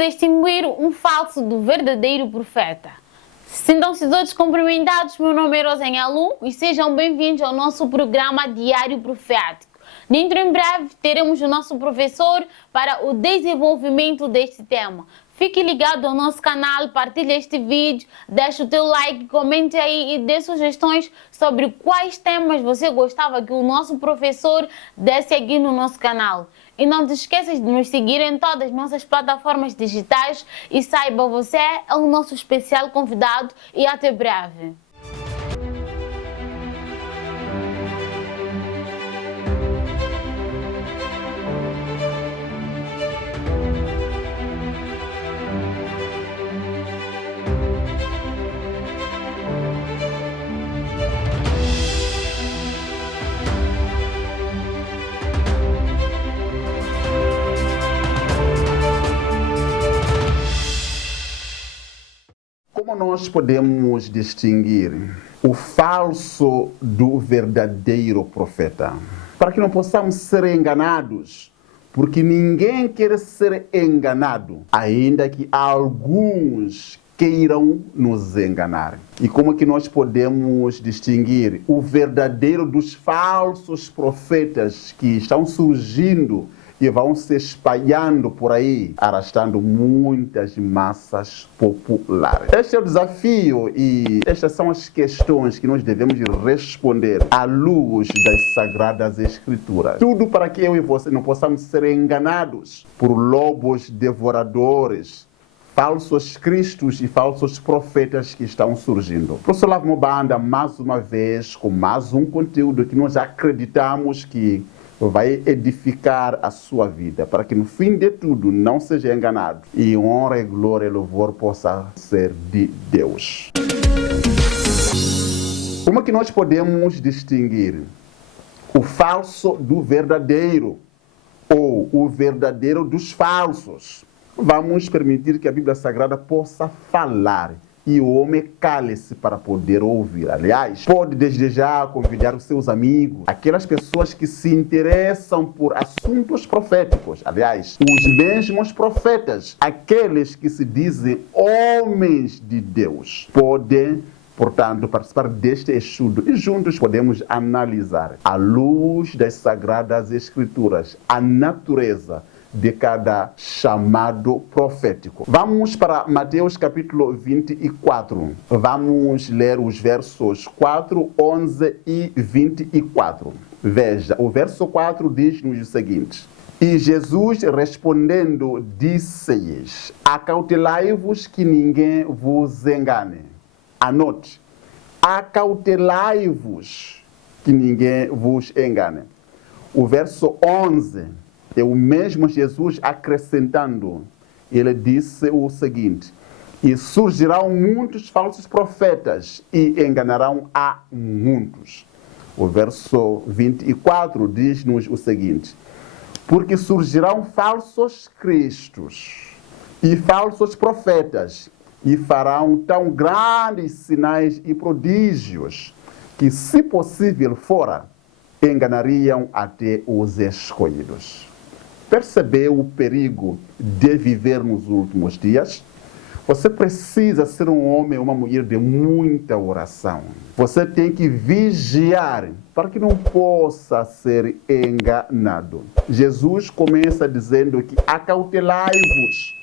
distinguir um falso do verdadeiro profeta? Sintam-se todos cumprimentados. Meu nome é Rosenha Lu e sejam bem-vindos ao nosso programa Diário Profético. Dentro em breve teremos o nosso professor para o desenvolvimento deste tema. Fique ligado ao nosso canal, partilhe este vídeo, deixe o teu like, comente aí e dê sugestões sobre quais temas você gostava que o nosso professor desse aqui no nosso canal. E não te esqueças de nos seguir em todas as nossas plataformas digitais e saiba, você é o nosso especial convidado e até breve. Como nós podemos distinguir o falso do verdadeiro profeta? Para que não possamos ser enganados, porque ninguém quer ser enganado, ainda que alguns queiram nos enganar. E como que nós podemos distinguir o verdadeiro dos falsos profetas que estão surgindo e vão se espalhando por aí, arrastando muitas massas populares? Este é o desafio e estas são as questões que nós devemos responder à luz das Sagradas Escrituras. Tudo para que eu e você não possamos ser enganados por lobos devoradores, falsos cristos e falsos profetas que estão surgindo. Professor Lavo Mobanda, mais uma vez, com mais um conteúdo que nós acreditamos que vai edificar a sua vida, para que no fim de tudo não seja enganado e honra, glória e louvor possa ser de Deus. Como é que nós podemos distinguir o falso do verdadeiro ou o verdadeiro dos falsos? Vamos permitir que a Bíblia Sagrada possa falar e o homem cale-se para poder ouvir. Aliás, pode desde já convidar os seus amigos, aquelas pessoas que se interessam por assuntos proféticos. Aliás, os mesmos profetas, aqueles que se dizem homens de Deus, podem, portanto, participar deste estudo e juntos podemos analisar, à luz das Sagradas Escrituras, a natureza de cada chamado profético. Vamos para Mateus capítulo 24. Vamos ler os versos 4, 11 e 24. Veja, o verso 4 diz-nos o seguinte: E Jesus respondendo disse-lhes: Acautelai-vos que ninguém vos engane. Anote: acautelai-vos que ninguém vos engane. O verso 11 é o mesmo Jesus acrescentando. Ele disse o seguinte: E surgirão muitos falsos profetas e enganarão a muitos. O verso 24 diz-nos o seguinte: Porque surgirão falsos cristos e falsos profetas e farão tão grandes sinais e prodígios que, se possível fora, enganariam até os escolhidos. Percebeu o perigo de viver nos últimos dias? Você precisa ser um homem ou uma mulher de muita oração. Você tem que vigiar para que não possa ser enganado. Jesus começa dizendo que acautelai-vos.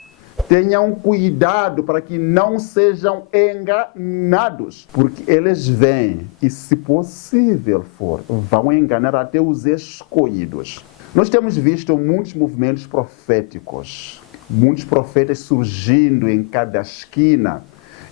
Tenham cuidado para que não sejam enganados, porque eles vêm e, se possível for, vão enganar até os escolhidos. Nós temos visto muitos movimentos proféticos, muitos profetas surgindo em cada esquina,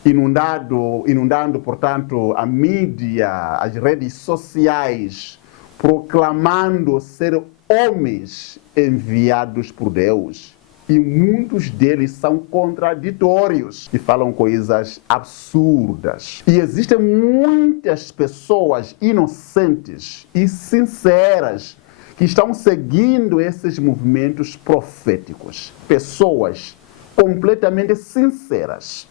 inundando, portanto, a mídia, as redes sociais, proclamando ser homens enviados por Deus. E muitos deles são contraditórios e falam coisas absurdas. E existem muitas pessoas inocentes e sinceras que estão seguindo esses movimentos proféticos. Pessoas completamente sinceras.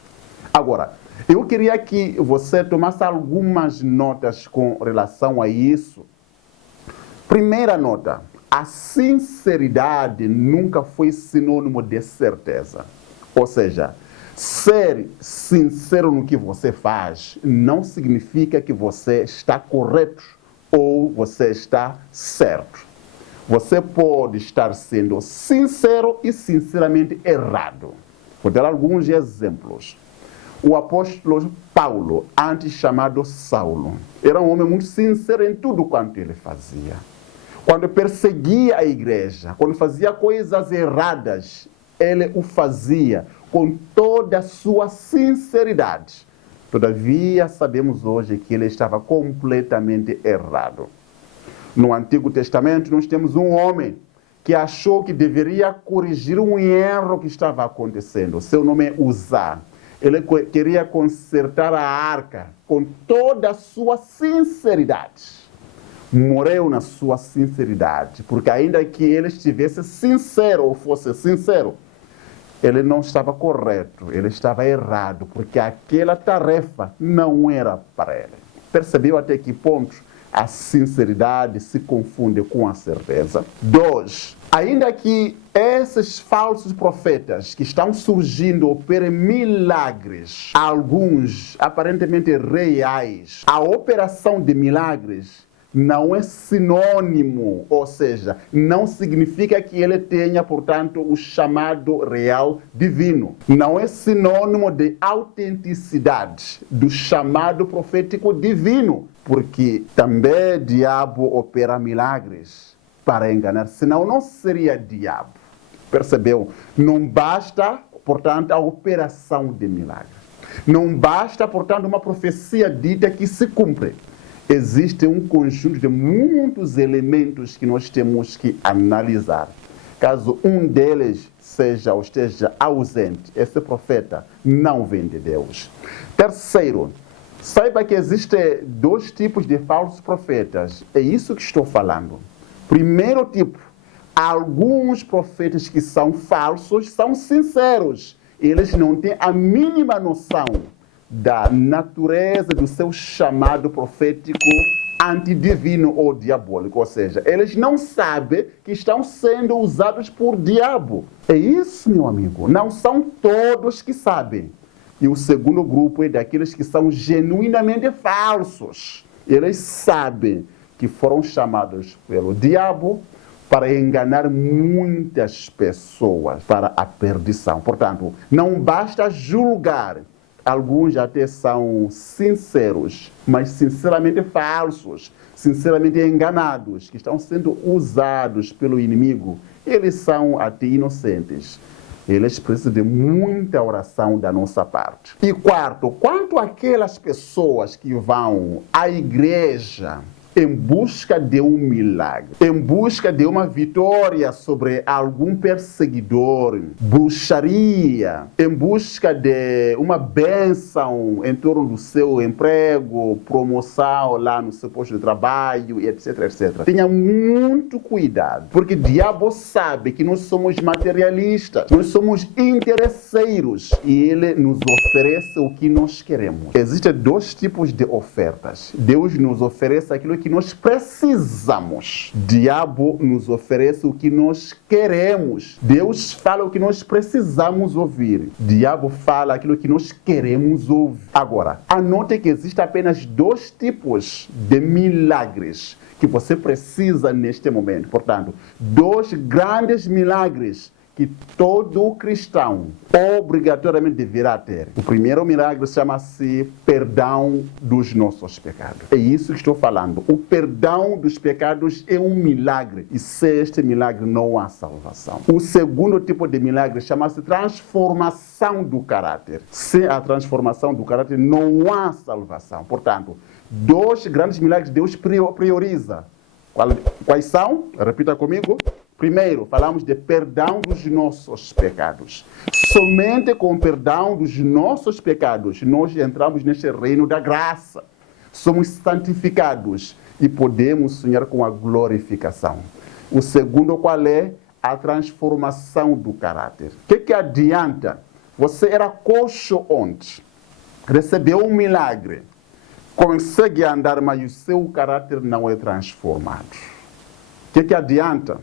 Agora, eu queria que você tomasse algumas notas com relação a isso. Primeira nota: a sinceridade nunca foi sinônimo de certeza. Ou seja, ser sincero no que você faz não significa que você está correto ou você está certo. Você pode estar sendo sincero e sinceramente errado. Vou dar alguns exemplos. O apóstolo Paulo, antes chamado Saulo, era um homem muito sincero em tudo quanto ele fazia. Quando perseguia a igreja, quando fazia coisas erradas, ele o fazia com toda a sua sinceridade. Todavia, sabemos hoje que ele estava completamente errado. No Antigo Testamento, nós temos um homem que achou que deveria corrigir um erro que estava acontecendo. Seu nome é Uzá. Ele queria consertar a arca com toda a sua sinceridade. Morreu na sua sinceridade, porque ainda que ele estivesse sincero ou fosse sincero, ele não estava correto, ele estava errado, porque aquela tarefa não era para ele. Percebeu até que ponto a sinceridade se confunde com a certeza? 2. Ainda que esses falsos profetas que estão surgindo operem milagres, alguns aparentemente reais, a operação de milagres não é sinônimo, ou seja, não significa que ele tenha, portanto, o chamado real divino. Não é sinônimo de autenticidade do chamado profético divino, porque também o diabo opera milagres para enganar, senão não seria diabo. Percebeu? Não basta, portanto, a operação de milagres. Não basta, portanto, uma profecia dita que se cumpre. Existe um conjunto de muitos elementos que nós temos que analisar. Caso um deles seja ou esteja ausente, esse profeta não vem de Deus. Terceiro, saiba que existem 2 tipos de falsos profetas. É isso que estou falando. Primeiro tipo, alguns profetas que são falsos são sinceros. Eles não têm a mínima noção da natureza do seu chamado profético antidivino ou diabólico. Ou seja, eles não sabem que estão sendo usados por diabo. É isso, meu amigo. Não são todos que sabem. E o segundo grupo é daqueles que são genuinamente falsos. Eles sabem que foram chamados pelo diabo para enganar muitas pessoas para a perdição. Portanto, não basta julgar. Alguns até são sinceros, mas sinceramente falsos, sinceramente enganados, que estão sendo usados pelo inimigo. Eles são até inocentes. Eles precisam de muita oração da nossa parte. E quarto, quanto àquelas pessoas que vão à igreja em busca de um milagre, em busca de uma vitória sobre algum perseguidor, bruxaria, em busca de uma bênção em torno do seu emprego, promoção lá no seu posto de trabalho, etc, etc. Tenha muito cuidado, porque o diabo sabe que nós somos materialistas, nós somos interesseiros e ele nos oferece o que nós queremos. Existem 2 tipos de ofertas. Deus nos oferece aquilo que nós precisamos. Diabo nos oferece o que nós queremos. Deus fala o que nós precisamos ouvir. Diabo fala aquilo que nós queremos ouvir. Agora, anote que existem apenas 2 tipos de milagres que você precisa neste momento. Portanto, 2 grandes milagres que todo cristão obrigatoriamente deverá ter. O primeiro milagre chama-se perdão dos nossos pecados. É isso que estou falando. O perdão dos pecados é um milagre. E sem este milagre não há salvação. O segundo tipo de milagre chama-se transformação do caráter. Sem a transformação do caráter não há salvação. Portanto, 2 grandes milagres Deus prioriza. Quais são? Repita comigo. Primeiro, falamos de perdão dos nossos pecados. Somente com o perdão dos nossos pecados nós entramos neste reino da graça. Somos santificados e podemos sonhar com a glorificação. O segundo, qual é? A transformação do caráter. O que adianta? Você era coxo ontem, recebeu um milagre, consegue andar, mas o seu caráter não é transformado. O que adianta?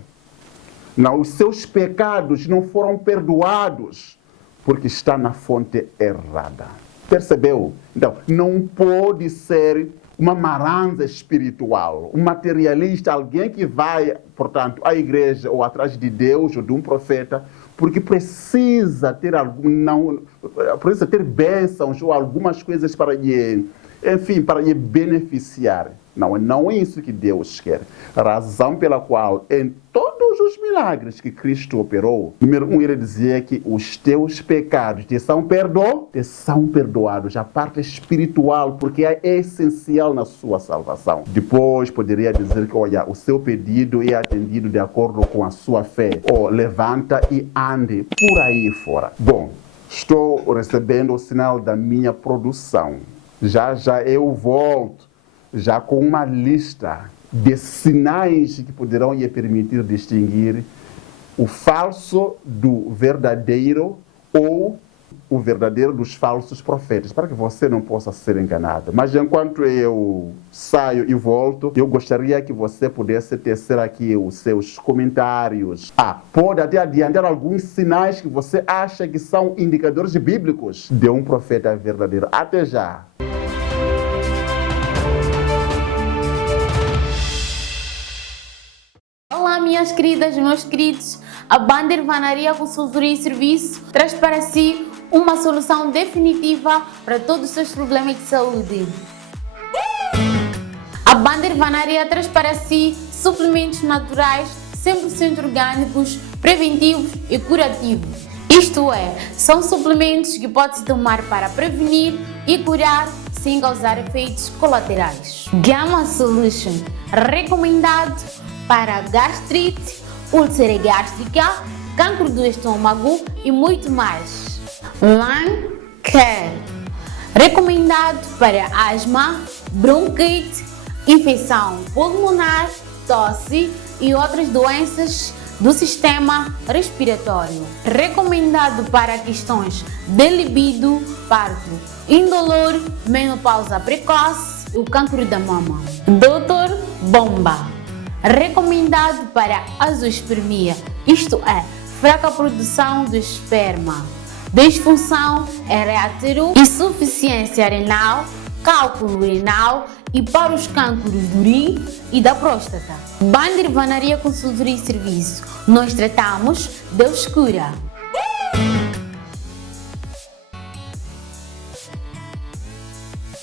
Não, os seus pecados não foram perdoados. porque está na fonte errada. Percebeu? Então, não pode ser uma maranza espiritual, um materialista, alguém que vai, portanto, à igreja ou atrás de Deus ou de um profeta, porque precisa ter precisa ter bênçãos ou algumas coisas para lhe, enfim, para lhe beneficiar. Não é isso que Deus quer. A razão pela qual, em todos os milagres que Cristo operou, número 1, ele dizia que os teus pecados te são perdoados. A parte espiritual, porque é essencial na sua salvação. Depois, poderia dizer que, olha, o seu pedido é atendido de acordo com a sua fé. Levanta e ande por aí fora. Bom, estou recebendo o sinal da minha produção. Já eu volto, já com uma lista de sinais que poderão lhe permitir distinguir o falso do verdadeiro ou o verdadeiro dos falsos profetas, para que você não possa ser enganado. Mas enquanto eu saio e volto, eu gostaria que você pudesse tecer aqui os seus comentários. Pode até adiantar alguns sinais que você acha que são indicadores bíblicos de um profeta verdadeiro. Até já! Olá, minhas queridas e meus queridos. A Banda Irvanaria Consultoria e Serviço traz para si uma solução definitiva para todos os seus problemas de saúde. A Banda Irvanaria traz para si suplementos naturais 100% orgânicos, preventivos e curativos. Isto é, são suplementos que pode-se tomar para prevenir e curar sem causar efeitos colaterais. Gamma Solution, recomendado para gastrite, úlcera gástrica, cancro do estômago e muito mais. Lung Care, recomendado para asma, bronquite, infecção pulmonar, tosse e outras doenças do sistema respiratório. Recomendado para questões de libido, parto indolor, menopausa precoce e o cancro da mama. Dr. Bomba, recomendado para azoospermia, isto é, fraca produção do esperma, disfunção erétero, insuficiência renal, cálculo renal e para os cânceres do rim e da próstata. Banda Irvanaria Consultoria e Serviço. Nós tratamos, Deus cura.